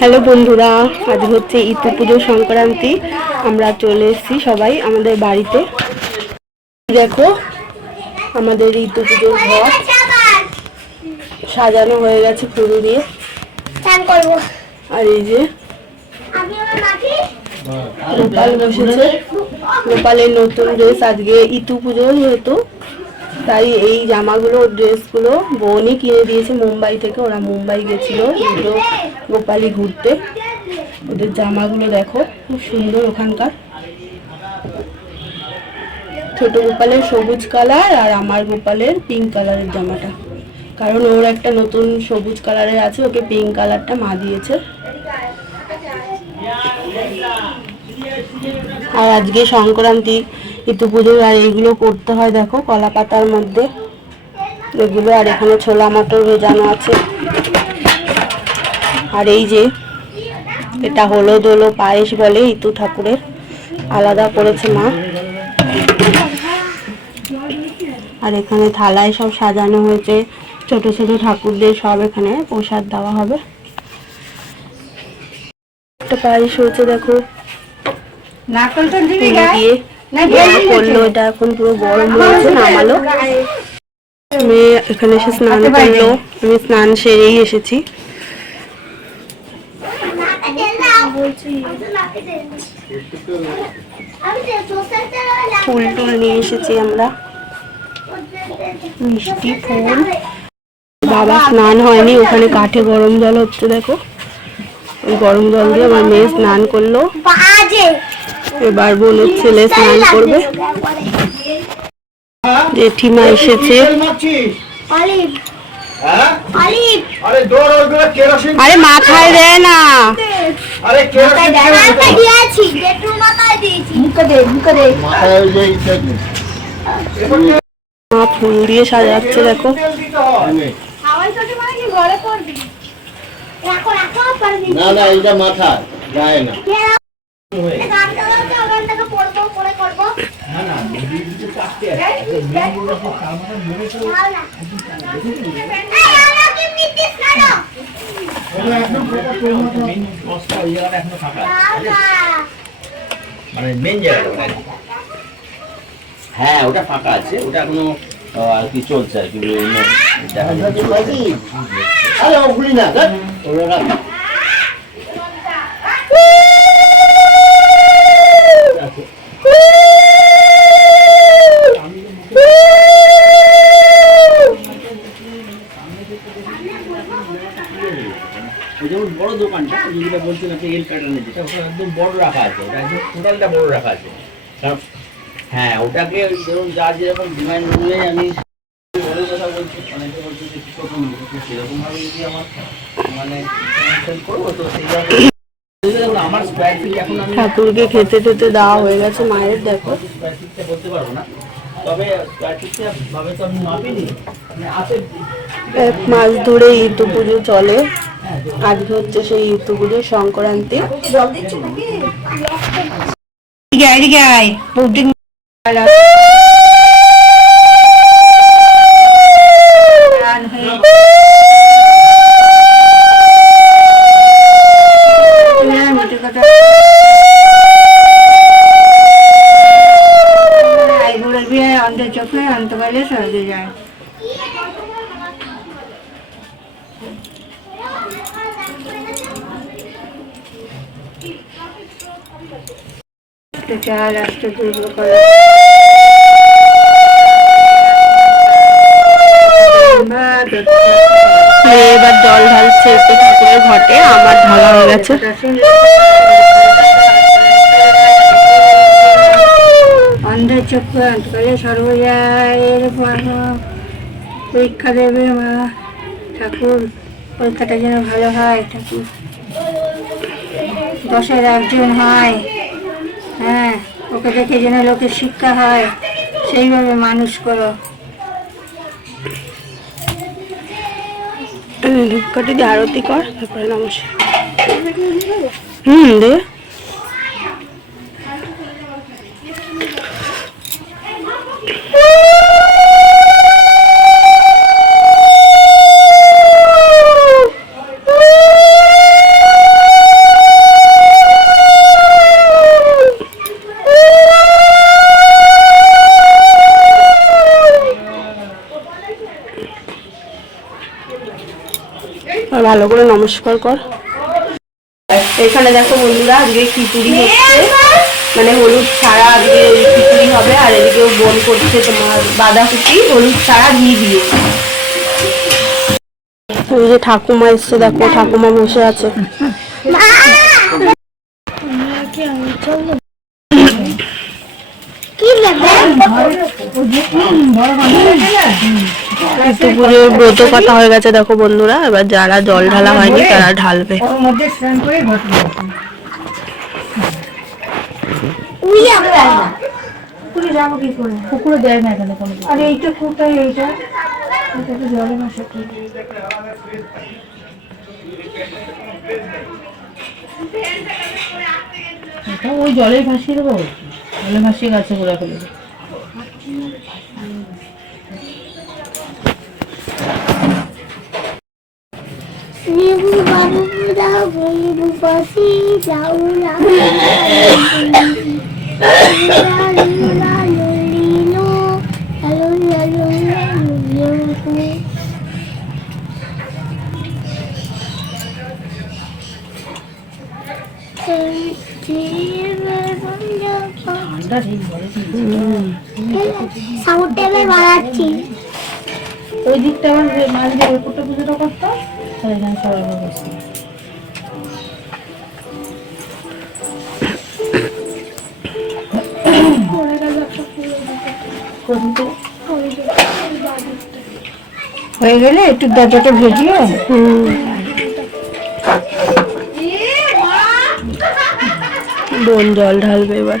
Hello বন্ধুরা আজ হচ্ছে ইতু পুজো সংক্রান্তি। আমরা চলে এসেছি সবাই আমাদের বাড়িতে। দেখো আমাদের ইতু পুজোর ঘর সাজানো হয়ে গেছে ফুল দিয়ে। আর এই যে গোপাল বসেছে। গোপালের নতুন ড্রেস আজকে ইতু পুজো যেহেতু। তাই এই জামাগুলো, ড্রেসগুলো বোনই কিনে দিয়েছে মুম্বাই থেকে। ওরা মুম্বাই গেছিল, দুটো গোপালি ঘুরতে। ওদের জামাগুলো দেখো, খুব সুন্দর ওখানকার। ছোট গোপালের সবুজ কালার আর আমার গোপালের পিঙ্ক কালারের জামাটা। কারণ ওর একটা নতুন সবুজ কালারের আছে, ওকে পিঙ্ক কালারটা মা দিয়েছে। আর আজকে সংক্রান্তি ইতু পুজোর আর এগুলো করতে হয় দেখো কলা পাতার মধ্যে। এগুলো আর এখানে ছোলা মটর ভেজানো আছে। আর এই যে এটা হলো পায়েস বলে ইতু ঠাকুরের। আলাদা করেছে মা। আর এখানে থালায় সব সাজানো হয়েছে। ছোট ছোট ঠাকুরদের সব এখানে প্রসাদ দেওয়া হবে। একটা পায়েস হয়েছে দেখো। দিয়ে করল এটা এখন পুরো গরম হয়েছে নামালো। আমি এখানে এসে স্নান করল আমি স্নান সেরেই এসেছি। ফুল টুল নিয়ে এসেছি আমরা। মিষ্টি ফুল। বাবা স্নান হয়নি ওখানে কাঠে গরম জল হচ্ছে দেখো। ওই গরম জল দিয়ে আমার মেয়ে স্নান করল। এবার বোনের ছেলে স্নান করবে। জেঠিমা এসেছে। হ্যাঁ? আরে দৌড় ওইগুলো কেরোসিন আরে মাথায় দেয় না। আরে কেরোসিন তেল মাথায় দিয়েছি জেঠুর মাথায় দিয়েছি। মুখে দে মুখে দে। মাথায় ওই যে ইটা দিন। মা ফুল দিয়ে সাজাচ্ছে দেখো। না না এইটা মাথায় গায়ে না। না না। মানে মেন জায়গাটা হ্যাঁ ওটা ফাঁকা আছে। ওটা এখনও আহ, আর কি চলছে আর কি। দেখা যাচ্ছে যেগুলো বলছেন আপনি এল প্যাটার্নের যেটা ওটা একদম বড় রাখা আছে ওটা একদম টোটালটা বড় রাখা আছে। হ্যাঁ ওটাকে ধরুন যার যেরকম ডিমান্ড অনুযায়ী আমি বড় কথা বলছি অনেকে বলছে যে কি করব সেরকম যদি আমার মানে করব তো ঠাকুরকে খেতে টেতে দেওয়া হয়ে গেছে মায়ের দেখো। স্কোয়ার বলতে পারব না। তবে স্কোয়ার ভাবে তো আমি মাপিনি মানে এক মাস ধরে ইতু পুজো চলে। আজকে হচ্ছে সেই ইতু পুজো সংক্রান্তি। এদিকে আয়, এদিকে আসতে দুর্গ করে। এবার জল ঢালছে ঠাকুরের ঘটে আমার ঢালা হয়ে গেছে। অন্ধ চক্ষু অন্তকালে সর্বজয়ের পরীক্ষা দেবে মা। ঠাকুর পরীক্ষাটা যেন ভালো হয় ঠাকুর। দশের একজন হয়। হ্যাঁ ওকে দেখে যেন লোকের শিক্ষা হয়, সেইভাবে মানুষ করো। ধূপকাঠি দিয়ে আরতি কর, তারপরে নমস্কার। হুম, দে। ভালো করে নমস্কার কর। এখানে দেখো বন্ধুরা আজকে খিচুড়ি হচ্ছে। মানে হলুদ ছাড়া আজকে খিচুড়ি হবে আর এদিকেও বোন করছে তোমার বাঁধাকপি। হলুদ ছাড়া ঘি দিয়ে। ওই যে ঠাকুমা এসছে দেখো ঠাকুমা বসে আছে। দুপুরে ব্রত কথা হয়ে গেছে দেখো বন্ধুরা। এবার যারা জল ঢালা হয়নি তারা ঢালবে। ওর মধ্যে স্নান করে ঘর তুলে আসি। পুকুরে যাব কি করে? পুকুরে দেয় না এখানে কোনো আরে এইটা কোথায় এইটা? জলে মাসে ওই জলে ভাসিয়ে দেবো? জলে ভাসিয়ে গাছে গোড়া ফেলে দেবো। লেবু বাবু দাও বন্ধু পাশি যাও সাউন্ড টেবিল বানাচ্ছি ওই দিকটা আমার মাঝে ওপরটা পুজোটা করতাম তাহলে এখানে সবাই। কোনটা? হয়ে গেলে একটু দরজাটা ভেজিয়ে বোন জল ঢালবে এবার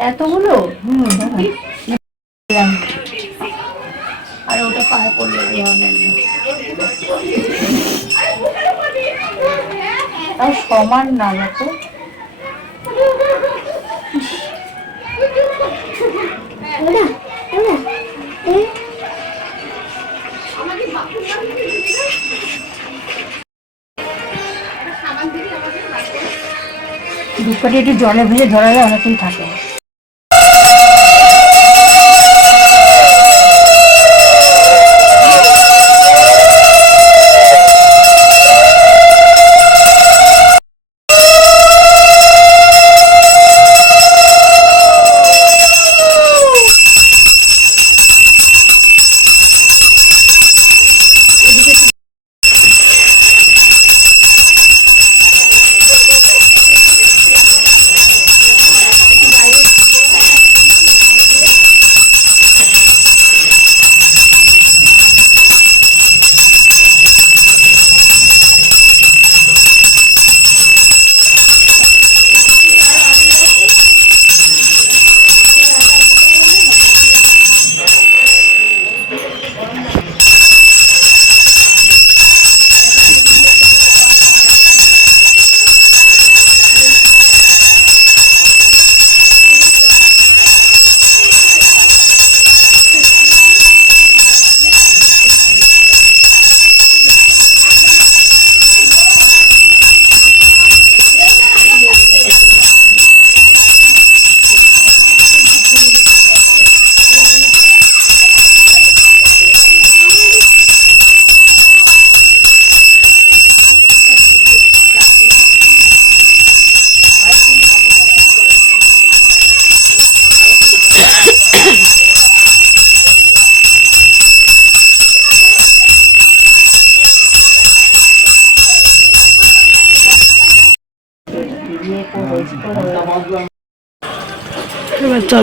এতগুলো? আর ওটা পায়ে পড়লে আর সমান না দেখো। ধূপকাঠি একটু জলে ভেজে ধরা যায় অনেকক্ষণ থাকে।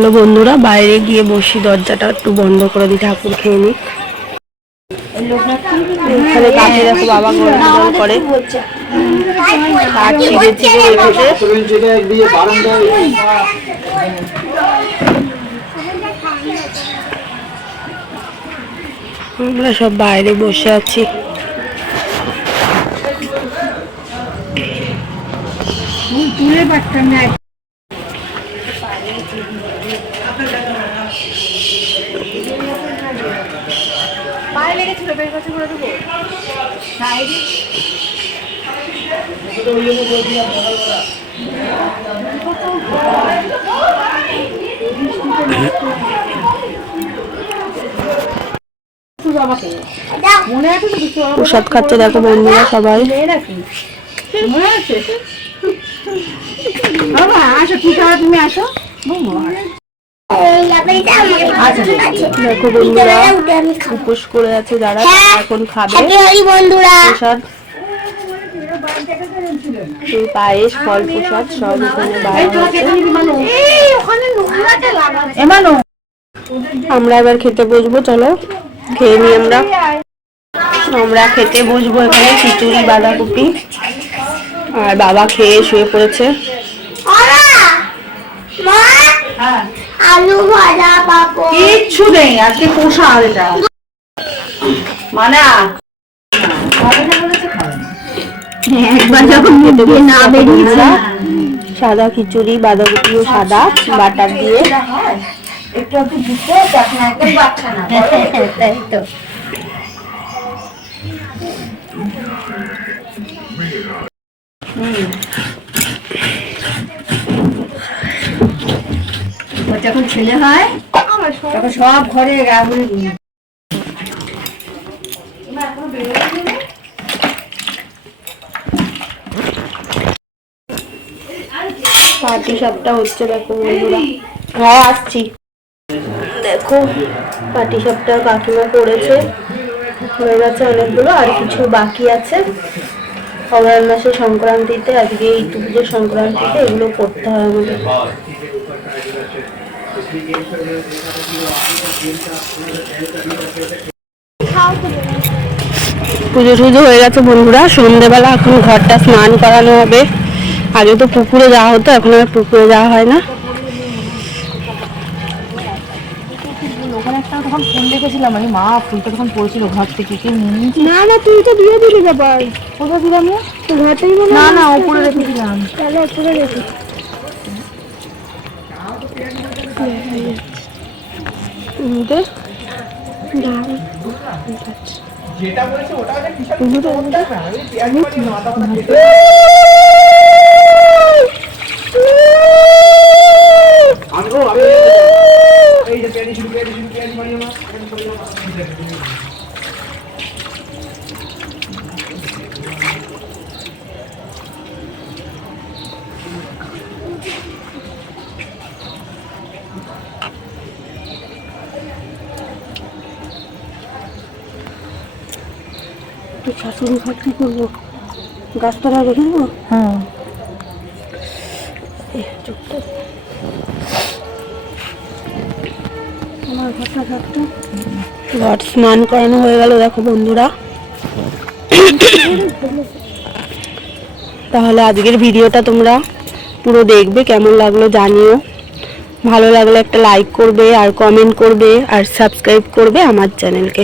চলো বন্ধুরা, বাইরে গিয়ে বসি, দরজাটা একটু বন্ধ করে দিই, ঠাকুর খেয়ে দেখো বাবা করে। আমরা সব বাইরে বসে আছি। তুলে পারতাম না। মনে আছে তো কিছু আমার প্রসাদ খাচ্ছে দেখো বন্ধুরা সবাই। মেয়ে মনে আছে? বাবা আসো ঠিক আছে তুমি আসো। দেখো বন্ধুরা উপোস করে আছে যারা হ্যাঁ। এখন খাবে। বন্ধুরা। প্রসাদ। পায়েস ফল প্রসাদ সব বাইরে ওখানে আমরা এবার খেতে বসবো চলো। খেয়ে নি আমরা। আমরা খেতে বসবো এখানে খিচুড়ি বাঁধাকপি। আর বাবা খেয়ে শুয়ে পড়েছে। মা! আলু ভাজা পাপড়। কিচ্ছু নেই আজকে পোষা আর এটা। মানা একবার যখন মুখ না বেরিয়েছে সাদা খিচুড়ি বাঁধাকপি ও সাদা বাটার দিয়ে। একটু একটু দিতে দেখ একদম বাচ্চা না তাই তো। ওর যখন ছেলে হয় তখন সব ঘরে রাগুলি পাটি সাপটা হচ্ছে দেখো বন্ধুরা। হ্যাঁ আসছি। দেখো পাটি সাপটা কাকিমা করেছে। হয়ে গেছে অনেকগুলো আর কিছু বাকি আছে। অগ্রহণ মাসে সংক্রান্তিতে আজকে এই পুজো সংক্রান্তিতে এগুলো করতে হয় আমাদের। পুজো টুজো হয়ে গেছে বন্ধুরা সন্ধ্যেবেলা এখন ঘরটা স্নান করানো হবে। আগে তো পুকুরে যাওয়া হতো এখন আর পুকুরে যাওয়া হয় না। তখন ফোন দেখেছিলাম আমি মা ফুলটা তখন পড়েছিল ঘর থেকে কে না না তুই তো দিয়ে দিলি কোথায় দিলাম না না উপরে রেখেছিলাম তাহলে উপরে রেখে তুই গাছতলা হ্যাঁ ঘর স্নান করানো হয়ে গেল দেখো বন্ধুরা। তাহলে আজকের ভিডিওটা তোমরা পুরো দেখবে কেমন লাগল জানিও। ভালো লাগলে একটা লাইক করবে আর কমেন্ট করবে আর সাবস্ক্রাইব করবে আমার চ্যানেলকে